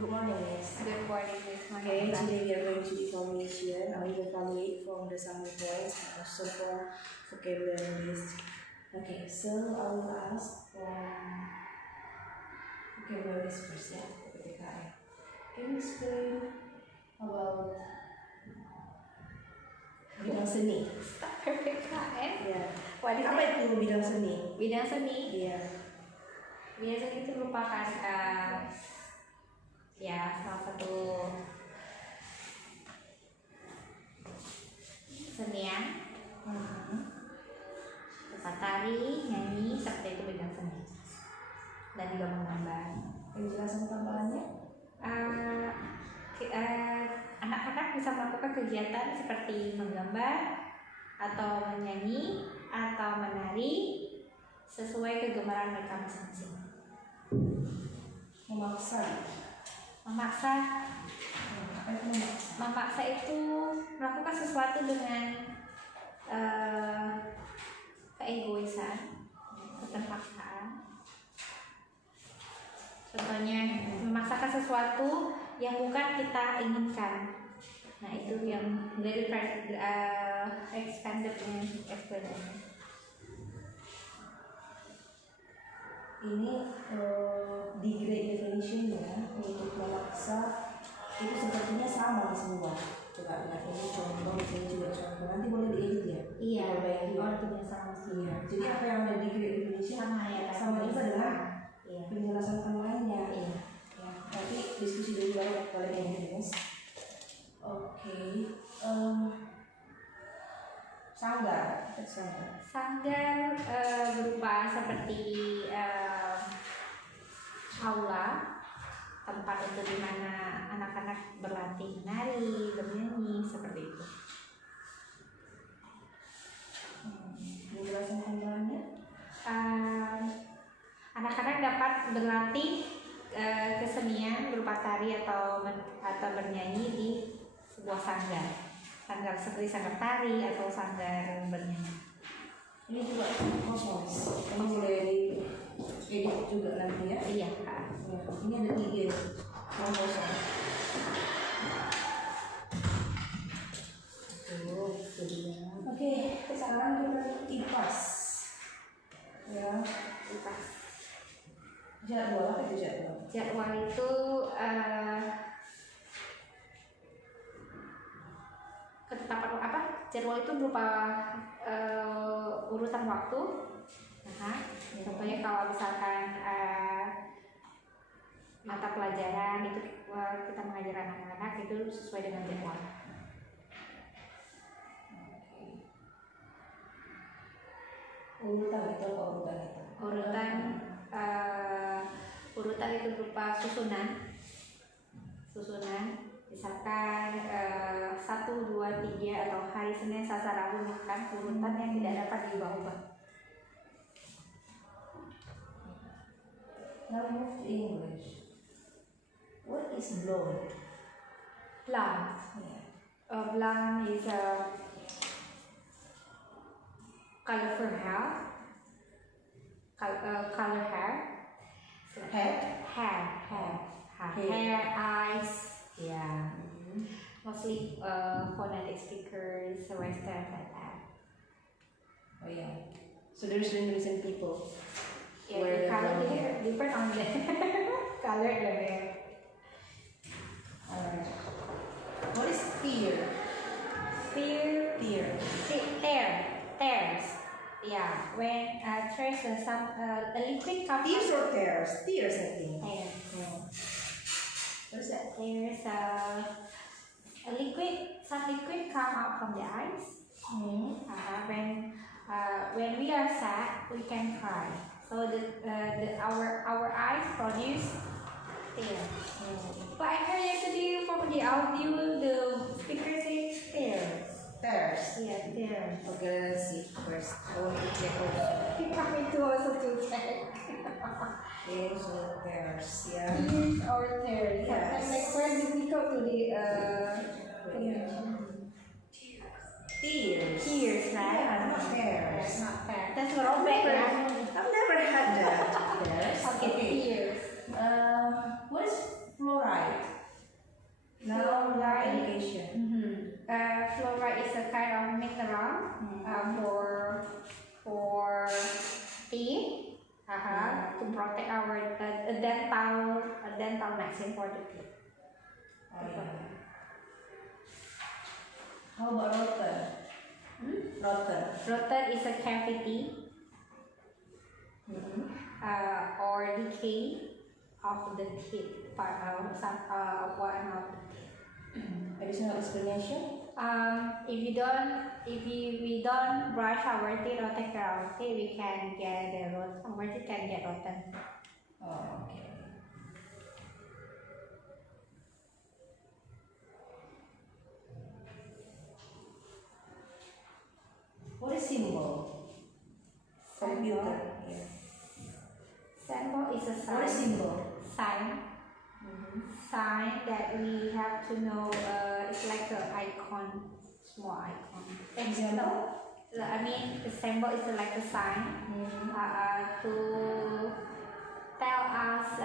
Good morning, Miss. Good morning, Miss. Okay, today we are going to do formation. I will evaluate from the summary points and also from vocabulary list. Okay, so I will ask from vocabulary list first, yeah, PPKN. Can you explain about bidang seni? PPKN? Ya. What is Apa it? itu bidang seni? Bidang seni. Iya. Bidang seni itu merupakan ya salah satu senian, tari, nyanyi, seperti itu bidang seni. Dan juga menggambar. Penjelasan tambahannya? Anak-anak bisa melakukan kegiatan seperti menggambar atau menyanyi atau menari sesuai kegemaran mereka masing-masing. Memaksa itu melakukan sesuatu dengan keegoisan, keterpaksaan. Contohnya memaksakan sesuatu yang bukan kita inginkan. Nah, itu yang very expanded explanation. Ini di grade definition-nya untuk memaksa itu sepertinya sama semua. Coba lihat ini contoh, ini juga contoh. Nanti boleh diedit ya? Iya. Artinya sama sih. Iya. Jadi apa yang ada di grade definition sama juga dengan penjelasan tambahannya. Iya. Ya. Tapi diskusi dulu baru kalian yang jelas. Oke. Sanggar. Sanggar berupa seperti aula, tempat itu di mana anak-anak berlatih menari, bernyanyi, seperti itu. Penjelasan tambahannya? Anak-anak dapat berlatih kesenian berupa tari atau bernyanyi di sebuah sanggar seperti sanggar tari atau sanggar bernyanyi. Ini juga kosmos. Ini boleh diedit juga nanti ya? Iya, Kak. Ya, ini ada 3 kosmos. Oke, sekarang kita IPAS. Ya, IPAS. Jadwal apa itu jadwal? Jadwal itu ketetapan apa? Jadwal itu berupa urutan waktu. Contohnya kalau misalkan mata pelajaran itu kita mengajar anak-anak itu sesuai dengan jadwal. Urutan itu apa urutan itu? Urutan itu berupa susunan. Misalkan 1, 2, 3 atau hari Senin, Selasa, Rabu, misalkan urutan yang tidak dapat diubah-ubah. Now move to English. What is blonde? Blonde. Blonde is a colorful hair. Color hair. Hair, eyes. Yeah. Mostly phonetic speakers, Western like that. Oh yeah. So there's Indonesian people. Yeah, the color here different on the color the hair. Alright. What is tear? Tears. Yeah, when there's a liquid comes. Tears or tears? Tears, I think. Tears. Yeah. What is that? There's a liquid. Some liquid come out from the eyes. When we are sad, we can cry. So our eyes produce tears. But I heard yesterday from the audio, the speaker says tears. Tears. Yeah, tears. Okay, let's see first. I want to check also. You want me to also to check. Tears or tears, yeah. Tears or tears. Yes. Like where did we go to the Tears. Tears, right? Yeah, not tears. That's not fair. That's I've what never, I'm I've never had that. Tears. Okay, tears. What is fluoride? medicine for the teeth. Oh, yeah. How about rotten? Rotten. Rotten is a cavity or decay of the teeth. One of Additional explanation? If we don't brush our teeth or take care of our teeth, we can get the our teeth can get rotten. Oh, okay. What is symbol? Computer. Yeah. Symbol is a sign. What is symbol? Sign. Sign that we have to know. It's like an icon, small icon. Example? I mean, the symbol is like a sign to tell us.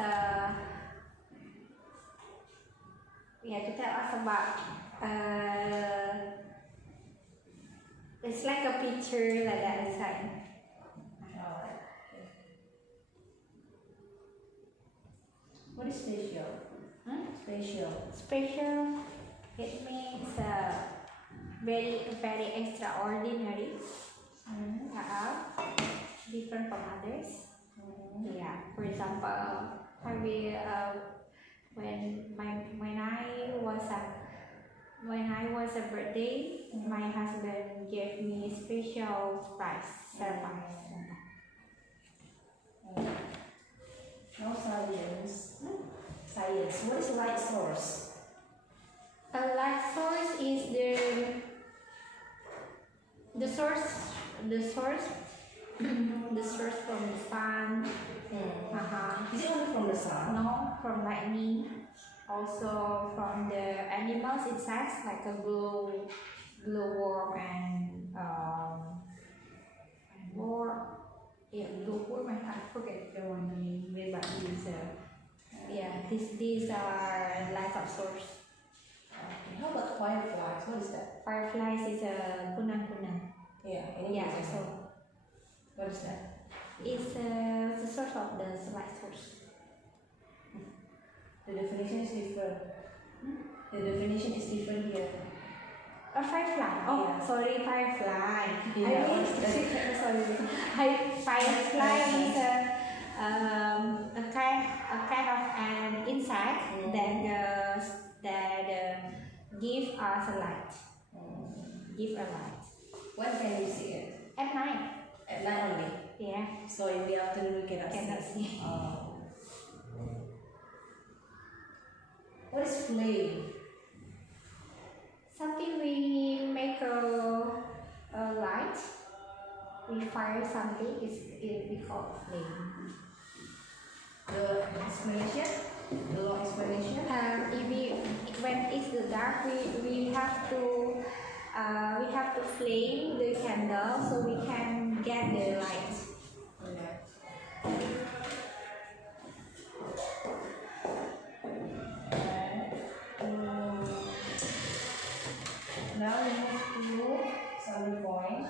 To tell us about. It's like a picture like that sign. Alright. What is spatial? Spatial. Spatial, it means very extraordinary, different from others. Yeah. For example, I will when I was a birthday, my husband gave me special surprise. Now science. Science. What is light source? A light source is the source the source from the sun. Is it only from the sun? No, from lightning. Also from the animals, insects like a glowworm and more. Yeah, glowworm. I forget the one name, but these are light of source. Okay. How about fireflies? What is that? Fireflies is a kunang. Yeah. So What is that? it's the source of the light source. The definition is different. The definition is different here. A firefly. Oh, Yeah. sorry, firefly. Yeah, I what's that? sorry. Firefly is a kind of an insect that give us a light. Give a light. When can we see it? At night. At night only. Yeah. So in the afternoon we cannot See. What is flame? Something we make a light. We fire something. We call flame. The explanation? The long explanation? When it's the dark, we have to flame the candle so we can get the light. Now we move to summary point.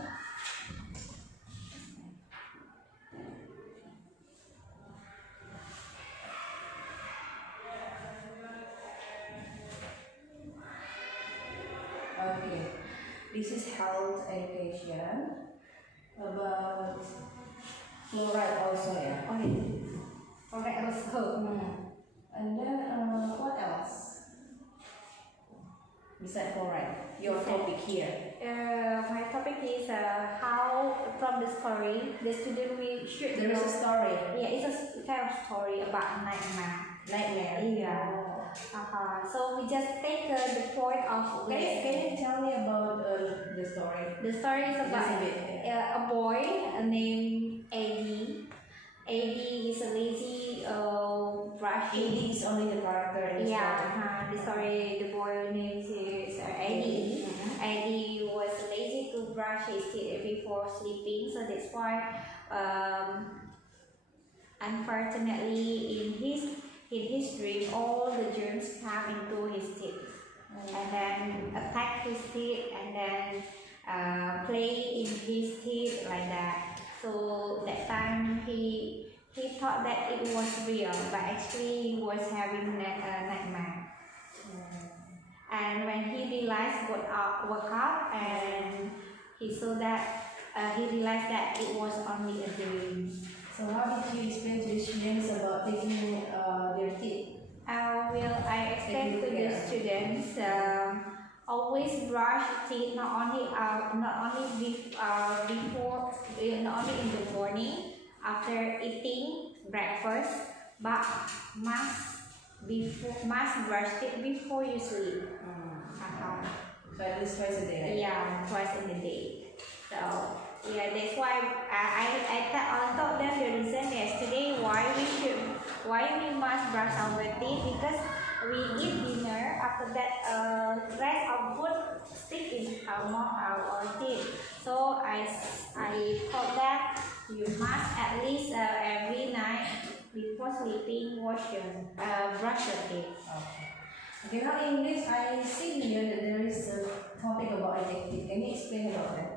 Okay, this is health education about fluoride also, yeah. Fluoride also. And then what else? Besides fluoride, your topic here. My topic is how from the story the student we should. There is a story. Yeah, it's a kind of story about nightmare. Yeah. So we just take the point of. Can you tell me about the story? The story is about a boy named Eddie. Eddie is a lazy brushing. Eddie is only the character in the story. The story, the boy name is Eddie. Eddie was lazy to brush his teeth before sleeping, so that's why, unfortunately, in his dream, all the germs come into his teeth, and then attack his teeth, and then play in his teeth like that. So that time he he thought that it was real, but actually he was having a nightmare. And when he realized woke up and he saw that he realized that it was only a dream. So how did you explain to the students about taking their teeth? I explain to the students always brush teeth not only in the morning after eating breakfast, but must brush teeth before you sleep. So at least twice a day, right? Yeah, twice in a day. So yeah, that's why I told them the reason yesterday why we must brush our teeth, because we eat dinner, after that rest of food stick in our teeth. So I thought that you must at least every night before sleeping brush your teeth. Okay, now in English I see here that there is a topic about adjective. Can you explain about that?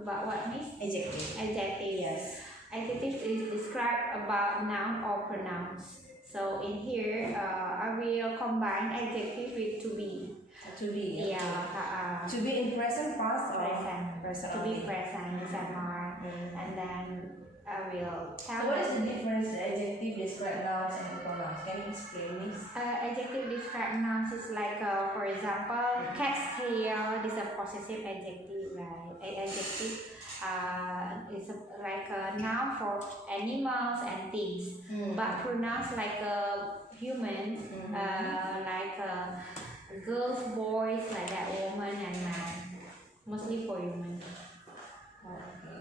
About what, Miss? Adjective. Adjective. Yes. Adjective is described about noun or pronouns. So in here, I will combine adjective with to be. To be. Yeah. To be in present, past, or present. To be present, and then I will tell. So what is the difference? The adjective describe nouns and pronouns. Can you explain this? Adjective describe nouns is like, for example, cat's tail is a possessive adjective, right? Adjective is like a noun for animals and things. But pronouns like humans, like girls, boys, like that, woman and man. Mostly for human.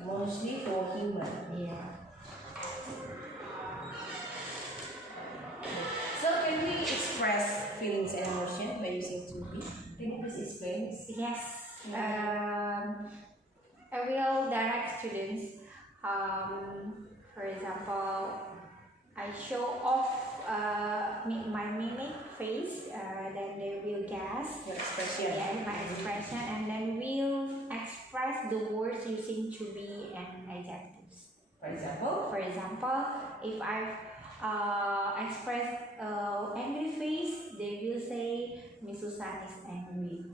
Mostly for human. Yeah. So can we express feelings and emotions by using to be? Can you please explain? Yes. I will direct students. For example, I show off my mimic face, then they will guess your expression. Yeah, my expression, and then we'll express the words using to be and adjectives. For example, if I express angry face, they will say Miss Susan is angry.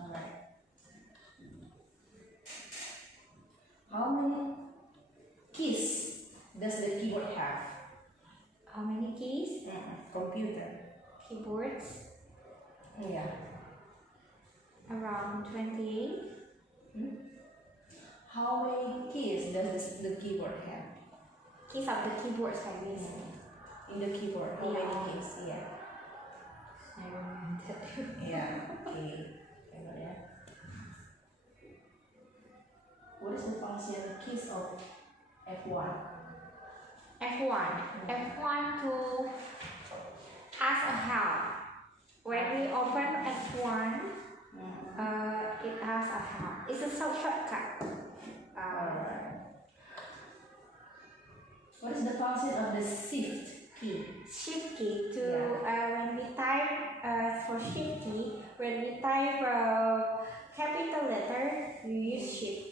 Alright. How many keys does the keyboard have? How many keys? Computer. Keyboards? Yeah. Around 28. How many keys does the keyboard have? Keys of the keyboard, like this. In the keyboard, how many keys? Yeah. I remember. Yeah. Okay. I got that. What is the function keys of F1? F1 to ask a help. When we open F1, it has a help. It's a shortcut. Alright. What is the function of the shift key? Shift key to when we type for shift key, when we type capital letter, we use shift,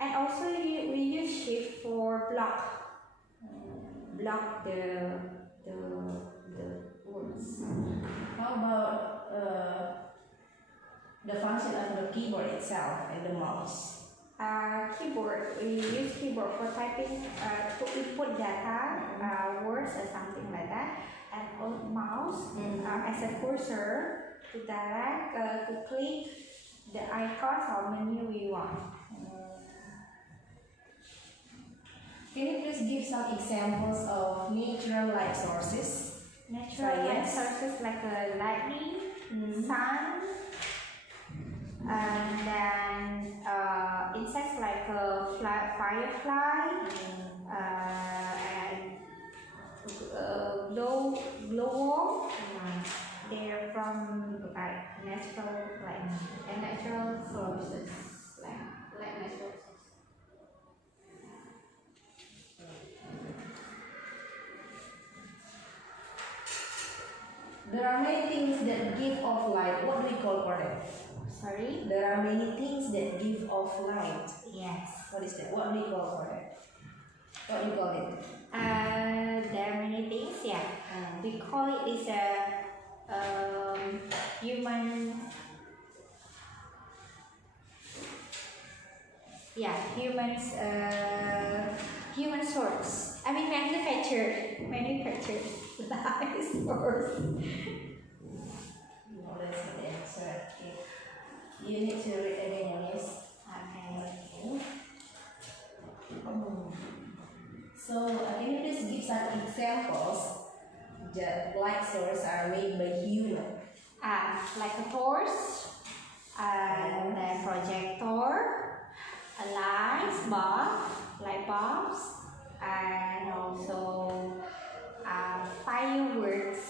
and also we use shift for block the words. How about the function of the keyboard itself and the mouse? Keyboard, we use keyboard for typing to input data, words or something like that, and on mouse as a cursor to direct to click the icons or menu we want. Can you please give some examples of natural light sources? Natural light sources like lightning, sun, and then insects like firefly, and glowworm. They're from natural sources, like natural sources. There are many things that give off light. What do we call for them? Sorry? There are many things that give off light. Yes. What is that? What do we call for that? What do you call it? There are many things, yeah. We call it is a human, yeah, human source. I mean manufactured life source. No, that's not the answer. Okay. You need to read again, yes. Okay. So, can you please give some examples that light sources are made by human? Like a torch, the projector, a light bulbs, and also fireworks.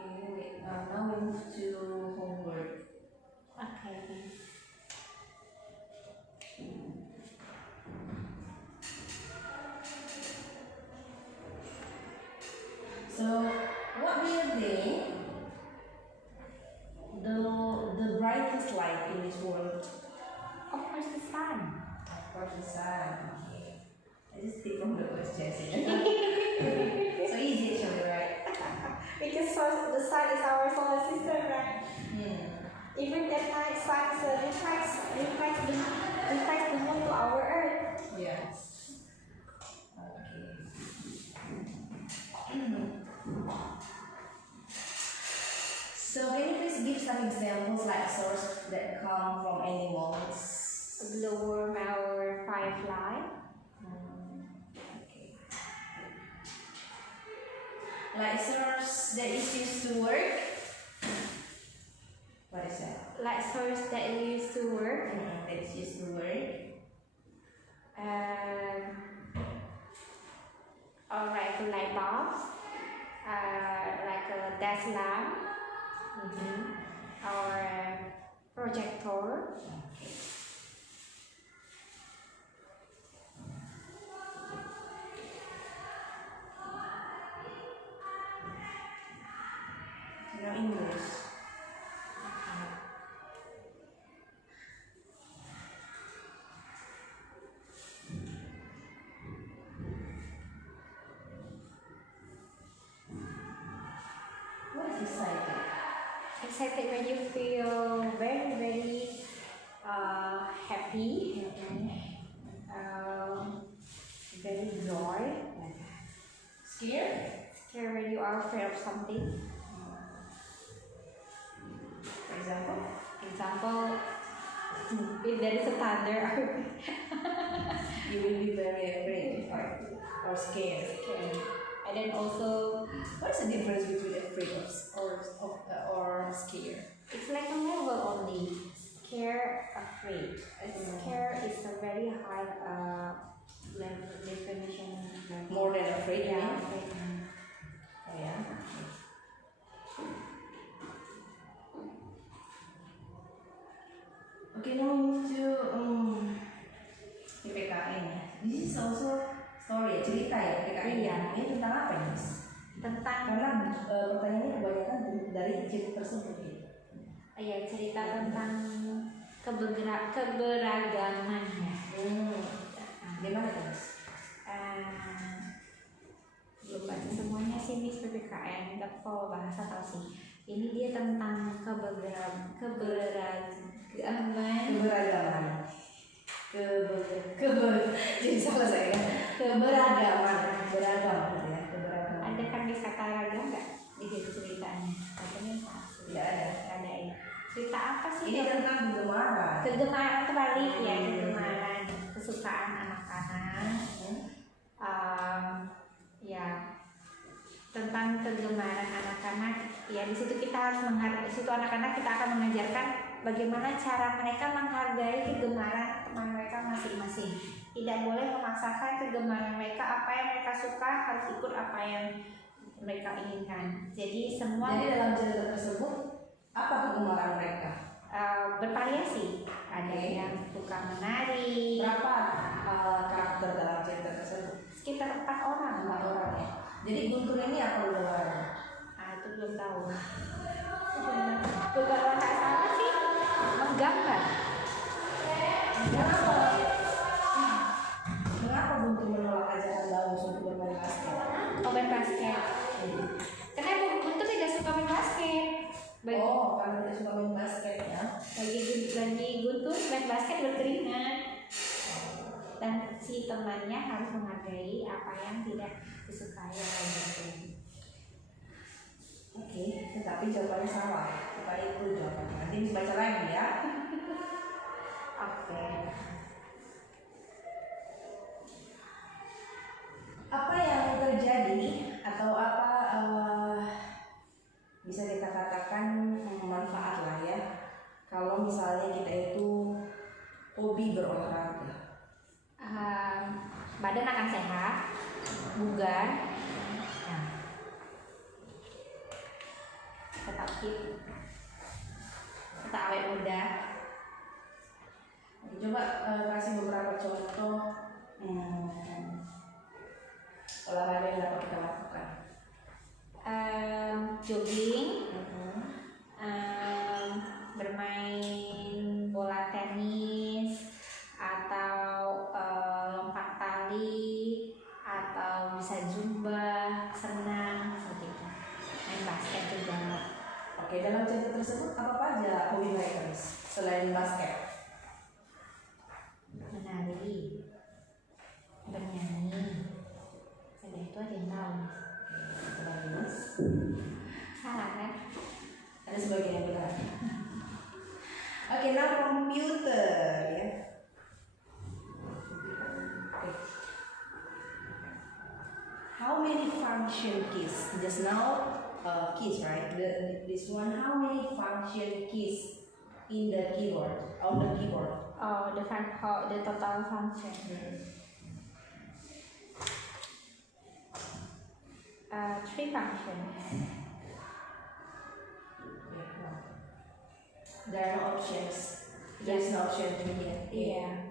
Okay, wait. Now we move to homework. Okay. So, what do you think the brightest light in this world? Of course, the sun. Of course, the sun. Okay. I just take from the questions. So easy, actually, right? Because the sun is our solar system, right? Even at night, sun reflects the moon to our earth. Yes. Okay. So can you please give some examples like source that come from animals? A glowworm or firefly. Okay. Like source that is used to work. What is that? Light source that you used to work. That is used to work. Or like light bulbs, like a desk lamp, or a projector. No English. What is excited? Excited when you feel very, very happy, very joy. Scared? Scared when you are afraid of something. For example? Example, if there is a thunder, You will be very afraid or scared. and then also What's the difference between afraid or scared? it's like a level only. Scared, afraid. Scared is a very high level definition. More than afraid, you Yeah, mean? afraid. Oh yeah. Okay, now we move to PPKN ya. This is also story, cerita ya PPKN. Iya. Ini tentang apa nih, Miss? Tentang Karena pertanyaannya kebanyakan dari cerita tersebut gitu. ya cerita tentang keberagaman ya. Gimana tuh, Miss? Belum baca semuanya sih Miss PPKN, tapi kalau bahasa tahu sih. Ini dia tentang keberagaman. Jadi salah saya kan? Keberagaman gitu ya, keberagaman. Ada kan Miss kata ragam nggak di situ ceritanya? Katanya Tidak ada. nggak ada ya. Cerita apa sih? Ini tentang kegemaran. Kegemaran kembali ya, kegemaran kesukaan anak-anak. Ya tentang kegemaran anak-anak ya, di situ kita harus di situ anak-anak kita akan mengajarkan bagaimana cara mereka menghargai kegemaran teman mereka masing-masing. Tidak boleh memaksakan kegemaran mereka, apa yang mereka suka harus ikut apa yang mereka inginkan. Jadi semua dalam cerita tersebut apa kegemaran mereka? Bervariasi. Ada yang suka menari. Berapa karakter dalam cerita tersebut? Sekitar 4 orang. 4 orang ya. Jadi Guntur ini apa kegemarannya? Itu belum tahu. Kalau nggak salah sih menggambar. Mengapa Guntur menolak ajakan Daus untuk bermain basket? Main basket. Karena Guntur tidak suka main basket. Karena tidak suka main basket ya. Bagi Guntur main basket berkeringat. Dan si temannya harus menghargai apa yang tidak disukai oleh Guntur. Oke, tetapi jawabannya salah. Supaya itu jawabannya. Nanti bisa baca lagi ya. Oke. Apa yang terjadi atau apa bisa kita katakan manfaat lah ya kalau misalnya kita itu hobi berolahraga? Badan akan sehat, bugar, tetap fit, tetap awet muda. Coba kasih beberapa contoh olahraga yang dapat kita lakukan. Jogging, bermain bola tenis, atau lompat tali, atau bisa zumba, senam, seperti itu. Main basket juga. Oke, dalam cerita tersebut apa aja hobi mereka selain basket? Menari, bernyanyi, sudah itu aja yang tahu. Salah kan? Ada sebagian yang benar. Oke, now computer ya. How many function keys? Just now keys, right? This one, how many function keys in the keyboard? On the keyboard? The total function. 3 functions. There are no options. There's no option here. Yeah.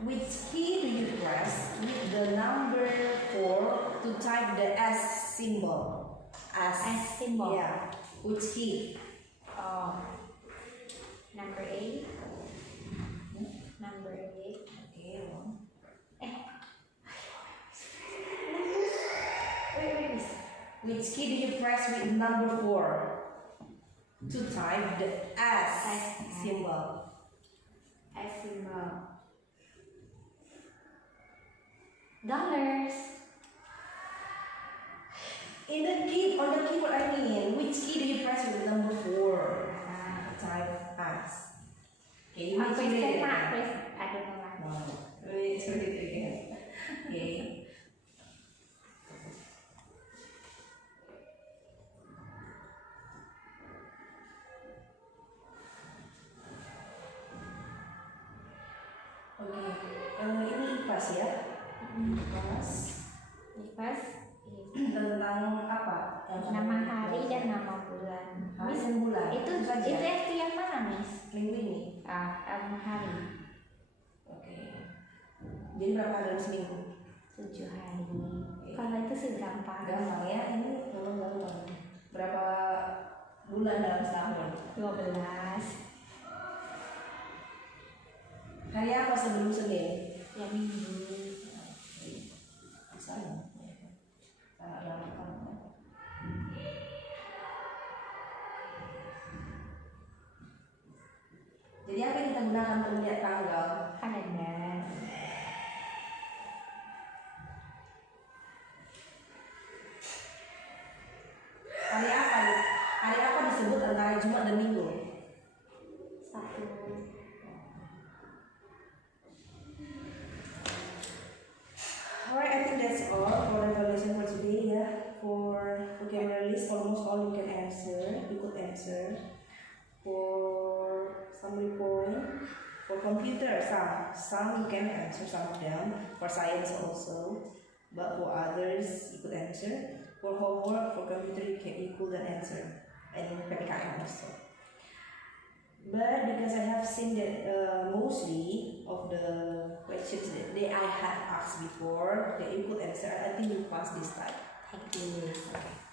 Which key do you press with the number 4 to type the S symbol? S symbol. Yeah. Which key? Number 8. Number 8. Okay, one. Wait. Which key do you press with number 4 to type the S symbol? S symbol. Dollars. On the keyboard, I mean, which key do you press with number 4? Type S. Okay, you need to read it. I don't know. No, let's read it again. Okay. Ini IPAS ya. IPAS tentang apa? Nama hari dan nama bulan. Hari dan bulan. Itu yang mana, Miss? Minggu ini. Hari. Oke. Jadi berapa hari dalam seminggu? 7 hari. Kalau itu sih gampang. Gampang ya. Ini gampang. Berapa bulan dalam setahun? 12. Hari apa sebelum Senin? Ya, Minggu. Sama. Jadi apa yang kita gunakan untuk melihat tanggal? Kalender. Hari apa disebut antara Jumat dan Minggu? Sabtu. Alright, I think that's all for the evaluation for today ya. For vocabulary list almost all you can answer. You could answer. For summary point, for computer, some you can answer some of them. For science also, but for others you could answer. For homework, for computer you couldn't answer, and PPKM also. But because I have seen that mostly of the questions that I had asked before that you could answer, I think you pass this time. Thank you. Okay.